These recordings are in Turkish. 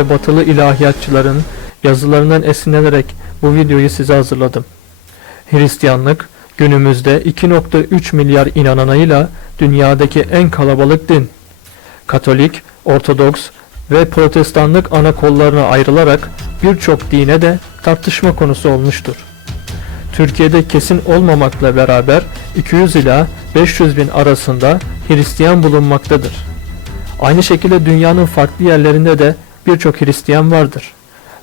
ve batılı ilahiyatçıların yazılarından esinlenerek bu videoyu size hazırladım. Hristiyanlık günümüzde 2.3 milyar inananıyla dünyadaki en kalabalık din. Katolik, Ortodoks ve Protestanlık ana kollarına ayrılarak birçok dine de tartışma konusu olmuştur. Türkiye'de kesin olmamakla beraber 200 ila 500 bin arasında Hristiyan bulunmaktadır. Aynı şekilde dünyanın farklı yerlerinde de birçok Hristiyan vardır.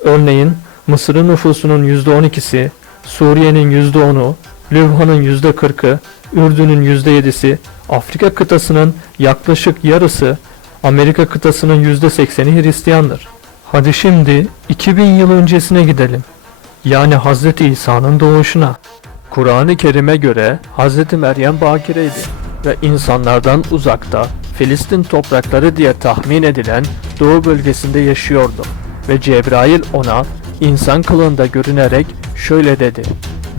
Örneğin Mısır'ın nüfusunun %12'si, Suriye'nin %10'u, Lübnan'ın %40'ı, Ürdün'ün %7'si, Afrika kıtasının yaklaşık yarısı, Amerika kıtasının %80'i Hristiyandır. Hadi şimdi 2000 yıl öncesine gidelim. Yani Hz. İsa'nın doğuşuna. Kur'an-ı Kerim'e göre Hz. Meryem bakireydi ve insanlardan uzakta Filistin toprakları diye tahmin edilen doğu bölgesinde yaşıyordu ve Cebrail ona insan kılığında görünerek şöyle dedi.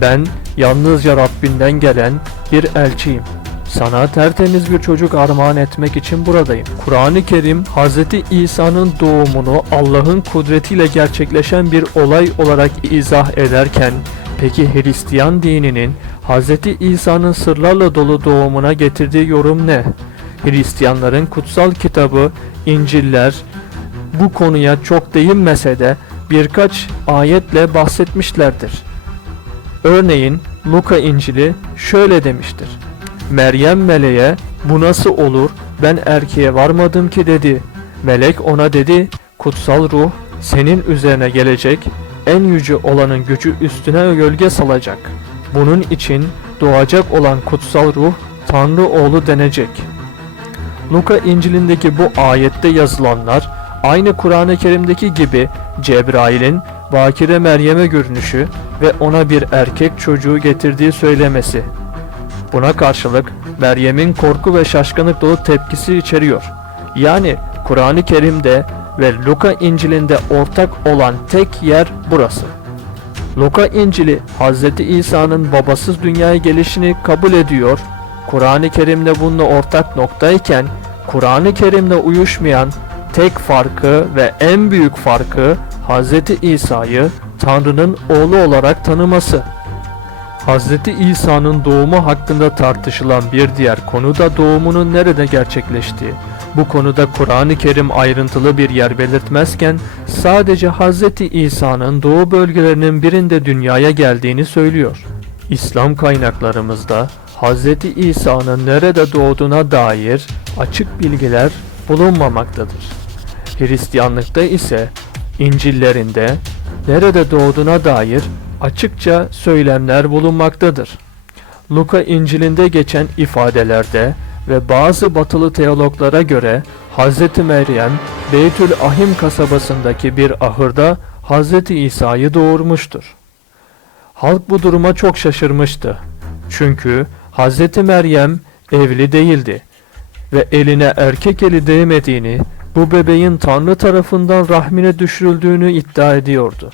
Ben yalnızca Rabbinden gelen bir elçiyim. Sana tertemiz bir çocuk armağan etmek için buradayım. Kur'an-ı Kerim Hz. İsa'nın doğumunu Allah'ın kudretiyle gerçekleşen bir olay olarak izah ederken peki Hristiyan dininin Hz. İsa'nın sırlarla dolu doğumuna getirdiği yorum ne? Hristiyanların kutsal kitabı İncil'ler bu konuya çok değinmese de birkaç ayetle bahsetmişlerdir. Örneğin Luka İncil'i şöyle demiştir. Meryem meleğe bu nasıl olur ben erkeğe varmadım ki dedi. Melek ona dedi kutsal ruh senin üzerine gelecek en yüce olanın gücü üstüne gölge salacak. Bunun için doğacak olan kutsal ruh Tanrı oğlu denecek. Luka İncil'indeki bu ayette yazılanlar aynı Kur'an-ı Kerim'deki gibi Cebrail'in Bakire Meryem'e görünüşü ve ona bir erkek çocuğu getirdiği söylemesi. Buna karşılık Meryem'in korku ve şaşkınlık dolu tepkisi içeriyor. Yani Kur'an-ı Kerim'de ve Luka İncil'inde ortak olan tek yer burası. Luka İncil'i Hz. İsa'nın babasız dünyaya gelişini kabul ediyor. Kur'an-ı Kerim'de bununla ortak noktayken Kur'an-ı Kerim'le uyuşmayan tek farkı ve en büyük farkı Hz. İsa'yı Tanrı'nın oğlu olarak tanıması. Hz. İsa'nın doğumu hakkında tartışılan bir diğer konu da doğumunun nerede gerçekleştiği. Bu konuda Kur'an-ı Kerim ayrıntılı bir yer belirtmezken sadece Hz. İsa'nın doğu bölgelerinin birinde dünyaya geldiğini söylüyor. İslam kaynaklarımızda Hz. İsa'nın nerede doğduğuna dair açık bilgiler bulunmamaktadır. Hristiyanlıkta ise İncillerinde nerede doğduğuna dair açıkça söylemler bulunmaktadır. Luka İncil'inde geçen ifadelerde ve bazı batılı teologlara göre Hz. Meryem Beytül Ahim kasabasındaki bir ahırda Hz. İsa'yı doğurmuştur. Halk bu duruma çok şaşırmıştı. Çünkü Hz. Meryem evli değildi ve eline erkek eli değmediğini, bu bebeğin Tanrı tarafından rahmine düşürüldüğünü iddia ediyordu.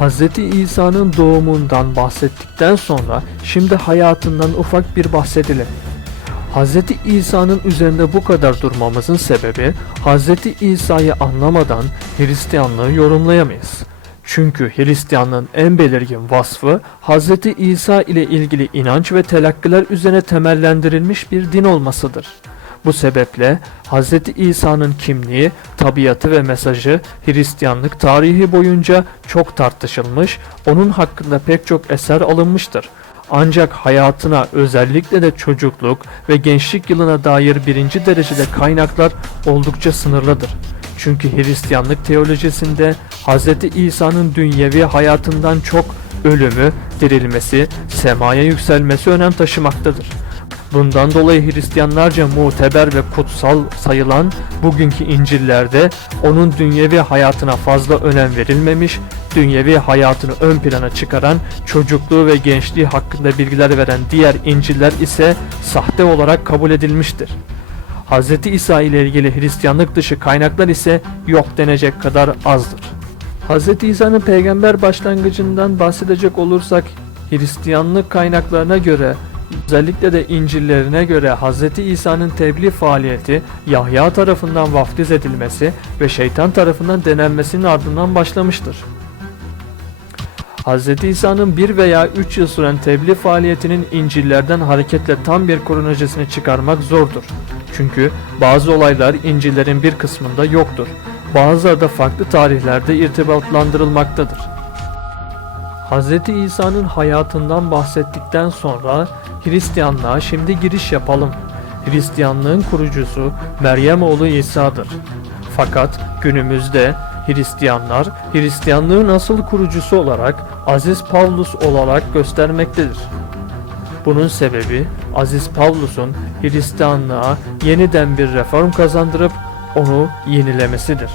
Hz. İsa'nın doğumundan bahsettikten sonra şimdi hayatından ufak bir bahsedelim. Hz. İsa'nın üzerinde bu kadar durmamızın sebebi Hz. İsa'yı anlamadan Hristiyanlığı yorumlayamayız. Çünkü Hristiyanlığın en belirgin vasfı Hz. İsa ile ilgili inanç ve telakkiler üzerine temellendirilmiş bir din olmasıdır. Bu sebeple Hz. İsa'nın kimliği, tabiatı ve mesajı Hristiyanlık tarihi boyunca çok tartışılmış, onun hakkında pek çok eser alınmıştır. Ancak hayatına özellikle de çocukluk ve gençlik yılına dair birinci derecede kaynaklar oldukça sınırlıdır. Çünkü Hristiyanlık teolojisinde Hz. İsa'nın dünyevi hayatından çok ölümü, dirilmesi, semaya yükselmesi önem taşımaktadır. Bundan dolayı Hristiyanlarca muteber ve kutsal sayılan bugünkü İncil'lerde onun dünyevi hayatına fazla önem verilmemiş, dünyevi hayatını ön plana çıkaran çocukluğu ve gençliği hakkında bilgiler veren diğer İncil'ler ise sahte olarak kabul edilmiştir. Hz. İsa ile ilgili Hristiyanlık dışı kaynaklar ise yok denecek kadar azdır. Hz. İsa'nın peygamber başlangıcından bahsedecek olursak Hristiyanlık kaynaklarına göre Özellikle de İncil'lerine göre Hz. İsa'nın tebliğ faaliyeti Yahya tarafından vaftiz edilmesi ve şeytan tarafından denenmesinin ardından başlamıştır. Hz. İsa'nın bir veya üç yıl süren tebliğ faaliyetinin İncil'lerden hareketle tam bir kronolojisini çıkarmak zordur. Çünkü bazı olaylar İncil'lerin bir kısmında yoktur. Bazıları da farklı tarihlerde irtibatlandırılmaktadır. Hz. İsa'nın hayatından bahsettikten sonra Hristiyanlığa şimdi giriş yapalım. Hristiyanlığın kurucusu Meryem oğlu İsa'dır. Fakat günümüzde Hristiyanlar Hristiyanlığın asıl kurucusu olarak Aziz Pavlus olarak göstermektedir. Bunun sebebi Aziz Pavlus'un Hristiyanlığa yeniden bir reform kazandırıp onu yenilemesidir.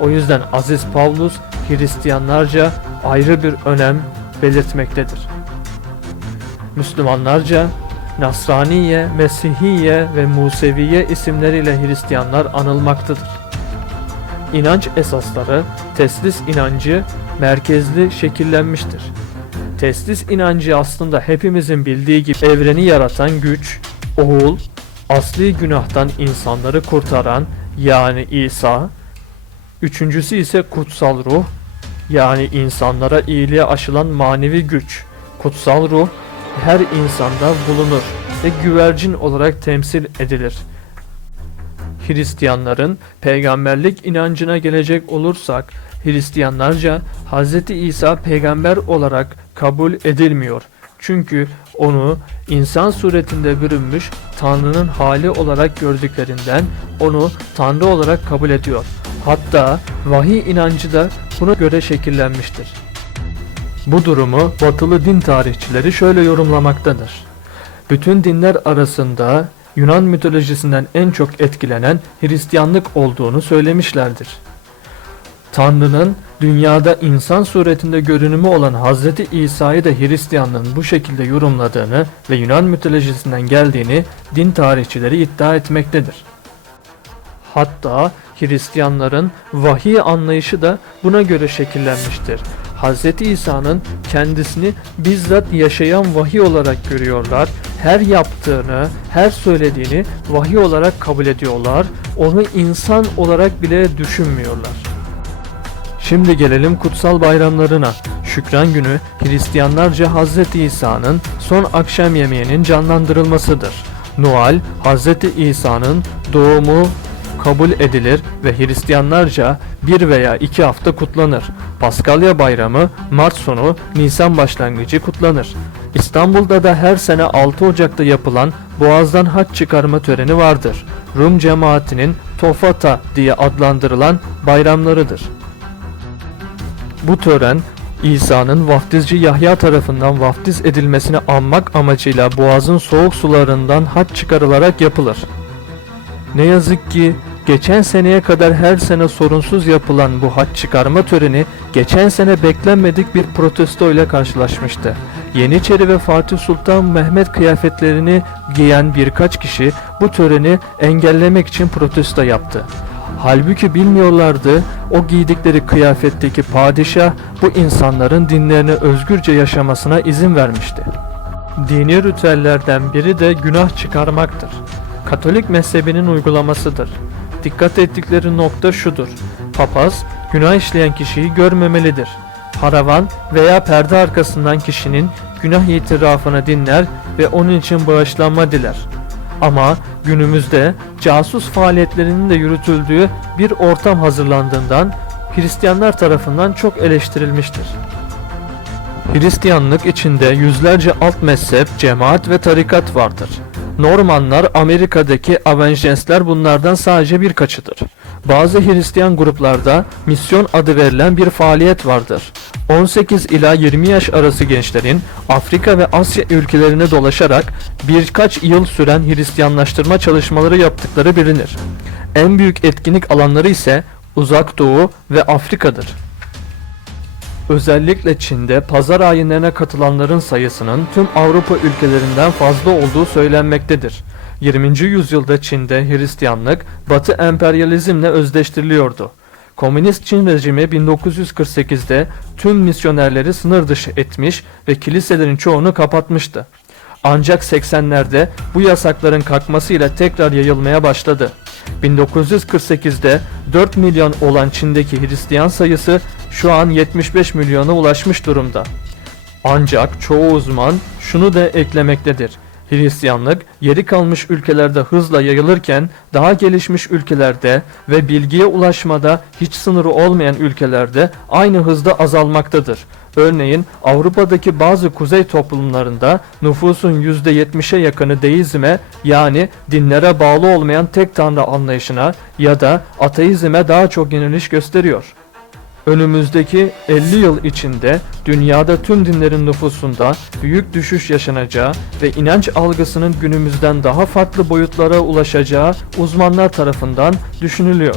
O yüzden Aziz Pavlus Hristiyanlarca ayrı bir önem belirtmektedir. Müslümanlarca Nasraniye, Mesihiye ve Museviye isimleriyle Hristiyanlar anılmaktadır. İnanç esasları teslis inancı merkezli şekillenmiştir. Teslis inancı aslında hepimizin bildiği gibi evreni yaratan güç, oğul, asli günahtan insanları kurtaran yani İsa, üçüncüsü ise kutsal ruh, yani insanlara iyiliğe aşılan manevi güç, kutsal ruh her insanda bulunur ve güvercin olarak temsil edilir. Hristiyanların peygamberlik inancına gelecek olursak Hristiyanlarca Hz. İsa peygamber olarak kabul edilmiyor. Çünkü onu insan suretinde bürünmüş Tanrı'nın hali olarak gördüklerinden onu Tanrı olarak kabul ediyor. Hatta vahiy inancı da buna göre şekillenmiştir. Bu durumu batılı din tarihçileri şöyle yorumlamaktadır. Bütün dinler arasında Yunan mitolojisinden en çok etkilenen Hristiyanlık olduğunu söylemişlerdir. Tanrı'nın dünyada insan suretinde görünümü olan Hz. İsa'yı da Hristiyanlığın bu şekilde yorumladığını ve Yunan mitolojisinden geldiğini din tarihçileri iddia etmektedir. Hatta Hristiyanların vahiy anlayışı da buna göre şekillenmiştir. Hz. İsa'nın kendisini bizzat yaşayan vahiy olarak görüyorlar. Her yaptığını, her söylediğini vahiy olarak kabul ediyorlar. Onu insan olarak bile düşünmüyorlar. Şimdi gelelim kutsal bayramlarına. Şükran günü Hristiyanlarca Hz. İsa'nın son akşam yemeğinin canlandırılmasıdır. Noel, Hz. İsa'nın doğumu kabul edilir ve Hristiyanlarca bir veya iki hafta kutlanır. Paskalya bayramı Mart sonu Nisan başlangıcı kutlanır. İstanbul'da da her sene 6 Ocak'ta yapılan Boğaz'dan haç çıkarma töreni vardır. Rum cemaatinin Tofata diye adlandırılan bayramlarıdır. Bu tören İsa'nın vaftizci Yahya tarafından vaftiz edilmesini anmak amacıyla boğazın soğuk sularından haç çıkarılarak yapılır. Ne yazık ki geçen seneye kadar her sene sorunsuz yapılan bu haç çıkarma töreni geçen sene beklenmedik bir protesto ile karşılaşmıştı. Yeniçeri ve Fatih Sultan Mehmet kıyafetlerini giyen birkaç kişi bu töreni engellemek için protesto yaptı. Halbuki bilmiyorlardı o giydikleri kıyafetteki padişah bu insanların dinlerini özgürce yaşamasına izin vermişti. Dini ritüellerden biri de günah çıkarmaktır. Katolik mezhebinin uygulamasıdır. Dikkat ettikleri nokta şudur. Papaz günah işleyen kişiyi görmemelidir. Paravan veya perde arkasından kişinin günah itirafını dinler ve onun için bağışlanma diler. Ama günümüzde casus faaliyetlerinin de yürütüldüğü bir ortam hazırlandığından Hristiyanlar tarafından çok eleştirilmiştir. Hristiyanlık içinde yüzlerce alt mezhep, cemaat ve tarikat vardır. Normanlar, Amerika'daki Avengersler bunlardan sadece birkaçıdır. Bazı Hristiyan gruplarda misyon adı verilen bir faaliyet vardır. 18 ila 20 yaş arası gençlerin Afrika ve Asya ülkelerine dolaşarak birkaç yıl süren Hristiyanlaştırma çalışmaları yaptıkları bilinir. En büyük etkinlik alanları ise Uzak Doğu ve Afrika'dır. Özellikle Çin'de pazar ayinlerine katılanların sayısının tüm Avrupa ülkelerinden fazla olduğu söylenmektedir. 20. yüzyılda Çin'de Hristiyanlık Batı emperyalizmle özdeştiriliyordu. Komünist Çin rejimi 1948'de tüm misyonerleri sınır dışı etmiş ve kiliselerin çoğunu kapatmıştı. Ancak 80'lerde bu yasakların kalkmasıyla tekrar yayılmaya başladı. 1948'de 4 milyon olan Çin'deki Hristiyan sayısı şu an 75 milyona ulaşmış durumda. Ancak çoğu uzman şunu da eklemektedir. Hristiyanlık yeri kalmış ülkelerde hızla yayılırken daha gelişmiş ülkelerde ve bilgiye ulaşmada hiç sınırı olmayan ülkelerde aynı hızda azalmaktadır. Örneğin Avrupa'daki bazı kuzey toplumlarında nüfusun %70'e yakını deizme yani dinlere bağlı olmayan tek tanrı anlayışına ya da ateizme daha çok yöneliş gösteriyor. Önümüzdeki 50 yıl içinde dünyada tüm dinlerin nüfusunda büyük düşüş yaşanacağı ve inanç algısının günümüzden daha farklı boyutlara ulaşacağı uzmanlar tarafından düşünülüyor.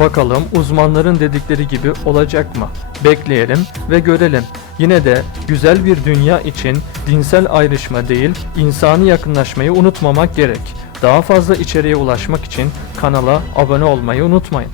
Bakalım uzmanların dedikleri gibi olacak mı? Bekleyelim ve görelim. Yine de güzel bir dünya için dinsel ayrışma değil, insani yakınlaşmayı unutmamak gerek. Daha fazla içeriğe ulaşmak için kanala abone olmayı unutmayın.